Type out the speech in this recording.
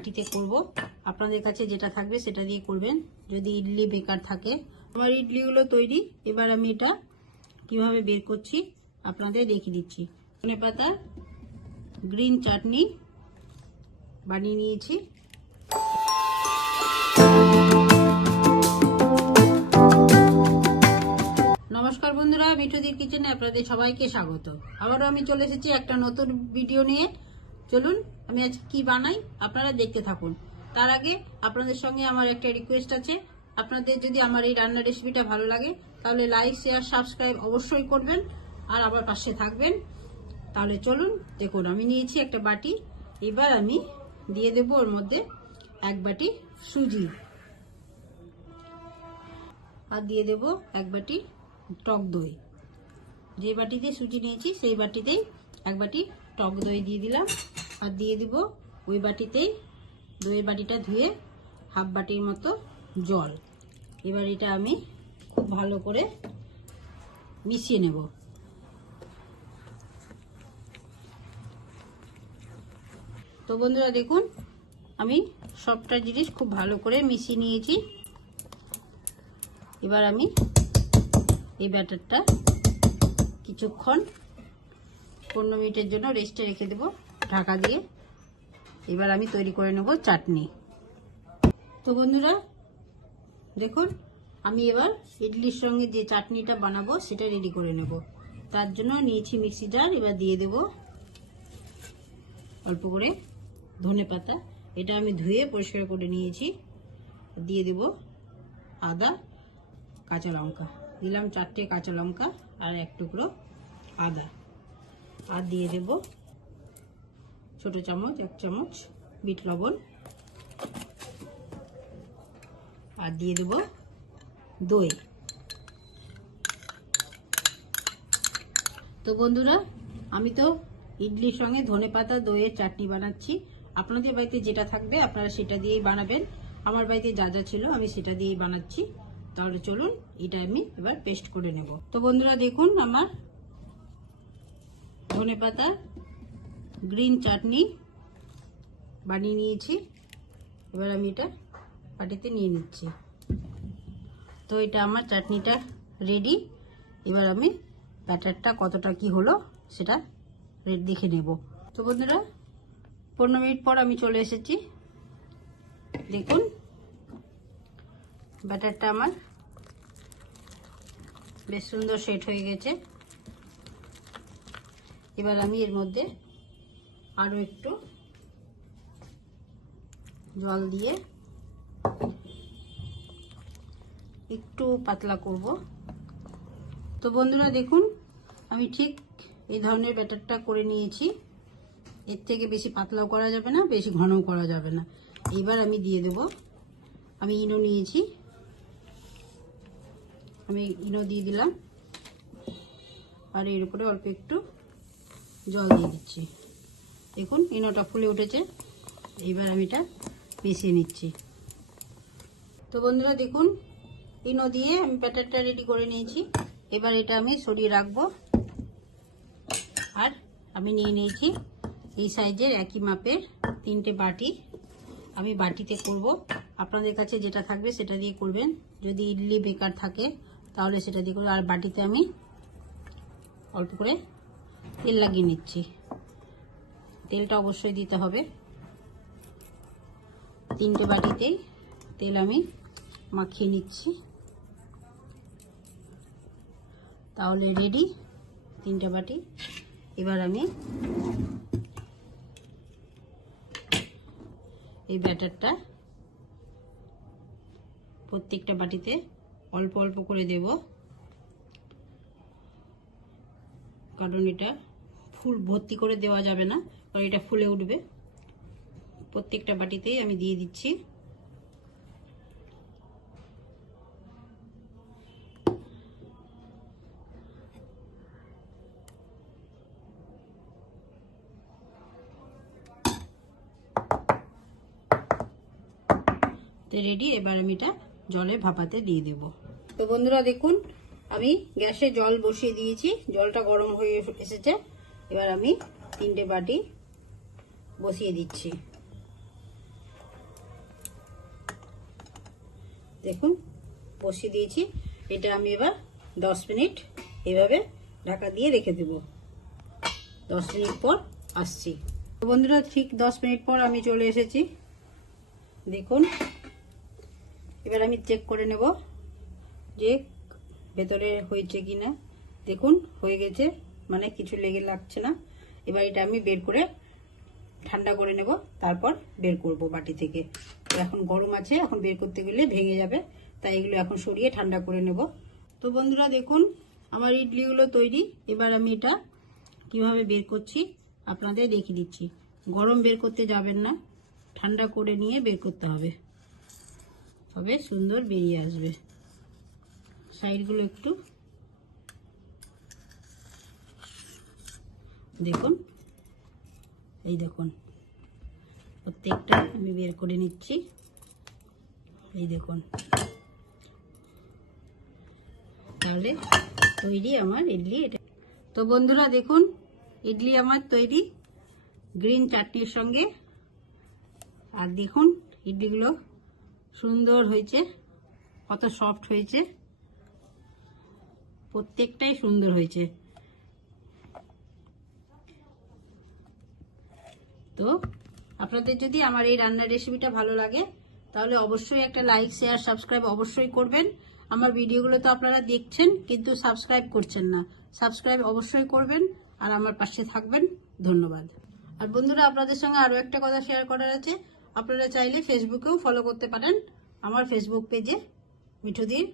বাটিতে করব। আপনাদের কাছে যেটা থাকবে সেটা দিয়ে করবেন। যদি ইডলি বেকার থাকে। আমার ইডলিগুলো তৈরি। এবার আমি এটা কীভাবে বের করছি আপনাদের দেখিয়ে দিচ্ছি। ধনে পাতা গ্রিন চাটনি বানিয়ে নিয়েছি। নমস্কার বন্ধুরা, মিঠুদির কিচেনে আপনাদের সবাইকে স্বাগত। আবারও আমি চলে এসেছি একটা নতুন ভিডিও নিয়ে। চলুন, আমি আজ কি বানাই আপনারা দেখতে থাকুন। তার আগে আপনাদের সঙ্গে আমার একটা রিকোয়েস্ট আছে। আপনাদের যদি আমার এই রান্নার রেসিপিটা ভালো লাগে, তাহলে লাইক শেয়ার সাবস্ক্রাইব অবশ্যই করবেন আর আমার পাশে থাকবেন। তাহলে চলুন, দেখুন, আমি নিয়েছি একটা বাটি। এবার আমি দিয়ে দেবো ওর মধ্যে এক বাটি সুজি। আর দিয়ে দেবো এক বাটি টক দই। যে বাটিতে সুজি নিয়েছি, সেই বাটিতেই এক বাটি টক দই দিয়ে দিলাম। আর দিয়ে দিব। ওই বাটিতেই দইয়ের বাটিটা ধুয়ে হাফ বাটির মতো জল। এবার এটা আমি খুব ভালো করে মিশিয়ে নেব। তো বন্ধুরা দেখুন, আমি সবটা জিনিস খুব ভালো করে মিশিয়ে নিয়েছি। এবার আমি এই ব্যাটারটা কিছুক্ষণ পনেরো মিনিটের জন্য রেস্টে রেখে দেব। ঢাকা দিয়ে। এবার আমি তৈরি করে নেব চাটনি। তো বন্ধুরা, দেখুন, আমি এবার ইডলির সঙ্গে যে চাটনিটা বানাবো সেটা রেডি করে নেব। তার জন্য নিয়েছি মিক্সি জার, এবার দিয়ে দেব অল্প করে ধনে পাতা। এটা আমি ধুয়ে পরিষ্কার করে নিয়েছি। দিয়ে দেব আদা, কাঁচা লঙ্কা। দিলাম চারটে কাঁচা লঙ্কা আর এক টুকরো আদা। আর দিয়ে দেব ছোট চামচ, এক চামচ বিট লবণ। আর দিয়ে দেব দই। তো বন্ধুরা, আমি তো ইডলির সঙ্গে ধনে পাতা, দইয়ের চাটনি বানাচ্ছি। আপনাদের বাড়িতে যেটা থাকবে, আপনারা সেটা দিয়েই বানাবেন। আমার বাড়িতে যা যা ছিল, আমি সেটা দিয়েই বানাচ্ছি। তাহলে চলুন, এটা আমি এবার পেস্ট করে নেব। তো বন্ধুরা, দেখুন আমার ধনে পাতা গ্রিন চাটনি বানিয়ে নিয়েছি। এবার আমি এটা পাটিতে নিয়ে নিচ্ছি। তো এটা আমার চাটনিটা রেডি এবার আমি ব্যাটারটা কতটা কি হলো সেটা রেড দেখে নেব। তো বন্ধুরা, পনেরো মিনিট পর আমি চলে এসেছি। দেখুন, ব্যাটারটা আমার বেশ সুন্দর সেট হয়ে গেছে। এবার আমি এর মধ্যে আরও একটু জল দিয়ে একটু পাতলা করব। তো বন্ধুরা দেখুন, আমি ঠিক এই ধরনের ব্যাটারটা করে নিয়েছি। এর থেকে বেশি পাতলাও করা যাবে না, বেশি ঘনও করা যাবে না। এবার আমি দিয়ে দেব। আমি ইনো নিয়েছি। আমি ইনো দিয়ে দিলাম। আর এর উপরে অল্প একটু জল দিয়ে দিচ্ছি। দেখুন, ইনোটা ফুলে উঠেছে। এইবার আমি এটা মিশিয়ে নিচ্ছি। তো বন্ধুরা, দেখুন, ইনো দিয়ে আমি ব্যাটারটা রেডি করে নিয়েছি। এবার এটা আমি সরিয়ে রাখব। আর আমি নিয়ে নিয়েছি এই সাইজের একই মাপের তিনটে বাটি। আমি বাটিতে করব। আপনাদের কাছে যেটা থাকবে সেটা দিয়ে করবেন। যদি ইডলি বেকার থাকে, তাহলে সেটা দিয়ে করব আর বাটিতে আমি অল্প করে তেল লাগিয়ে নিচ্ছি। তেলটা অবশ্যই দিতে হবে। তিনটে বাটিতেই তেল আমি মাখিয়ে নিচ্ছি। তাহলে রেডি তিনটে বাটি। এবার আমি এই ব্যাটারটা প্রত্যেকটা বাটিতে অল্প অল্প করে দেব। কারণ এটা ফুল ভর্তি করে দেওয়া যাবে না। কারণ এটা ফুলে উঠবে। প্রত্যেকটা বাটিতেই আমি দিয়ে দিচ্ছি। রেডি এবার আমি এটা জলে ভাপাতে দিয়ে দেব। তো বন্ধুরা দেখুন, আমি গ্যাসে জল বসিয়ে দিয়েছি। জলটা গরম হয়ে এসেছে। এবার আমি তিনটে বাটি বসিয়ে দিচ্ছি। দেখুন, বসিয়ে দিয়েছি। এটা আমি এবার দশ মিনিট এভাবে ঢাকা দিয়ে রেখে দেব। দশ মিনিট পর আসছি। বন্ধুরা, ঠিক দশ মিনিট পর আমি চলে এসেছি। দেখুন, এবার আমি চেক করে নেব যে ভেতরে হয়েছে কি না দেখুন, হয়ে গেছে মানে কিছু লেগে লাগছে না। এবার এটা আমি বের করে ঠান্ডা করে নেব, তারপর বের করব বাটি থেকে। এখন গরম আছে, এখন বের করতে গেলে ভেঙে যাবে, তাই এগুলো এখন সরিয়ে ঠান্ডা করে নেব। তো বন্ধুরা দেখুন, আমার ইডলিগুলো তৈরি। এবার আমি এটা কীভাবে বের করছি আপনাদের দেখিয়ে দিচ্ছি। গরম বের করতে যাবেন না, ঠান্ডা করে নিয়ে বের করতে হবে। তবে সুন্দর বেরিয়ে আসবে। সাইডগুলো একটু দেখুন এই দেখুন। প্রত্যেকটা আমি বের করে নিচ্ছি। এই দেখুন। তাহলে তৈরি আমার ইডলি এটা। তো বন্ধুরা দেখুন, ইডলি আমার তৈরি। গ্রিন চাটনির সঙ্গে। আর দেখুন, ইডলিগুলো সুন্দর হয়েছে। কত সফট হয়েছে। প্রত্যেকটাই সুন্দর হয়েছে। তো আপনাদের যদি আমার এই রান্নার রেসিপিটা ভালো লাগে, তাহলে অবশ্যই একটা লাইক শেয়ার সাবস্ক্রাইব অবশ্যই করবেন। আমার ভিডিওগুলো তো আপনারা দেখছেন, কিন্তু সাবস্ক্রাইব করছেন না। সাবস্ক্রাইব অবশ্যই করবেন, আর আমার পাশে থাকবেন। ধন্যবাদ। আর বন্ধুরা, আপনাদের সঙ্গে আরও একটা কথা শেয়ার করার আছে। আপনারা চাইলে ফেসবুকেও ফলো করতে পারেন। আমার ফেসবুক পেজে মিঠুদির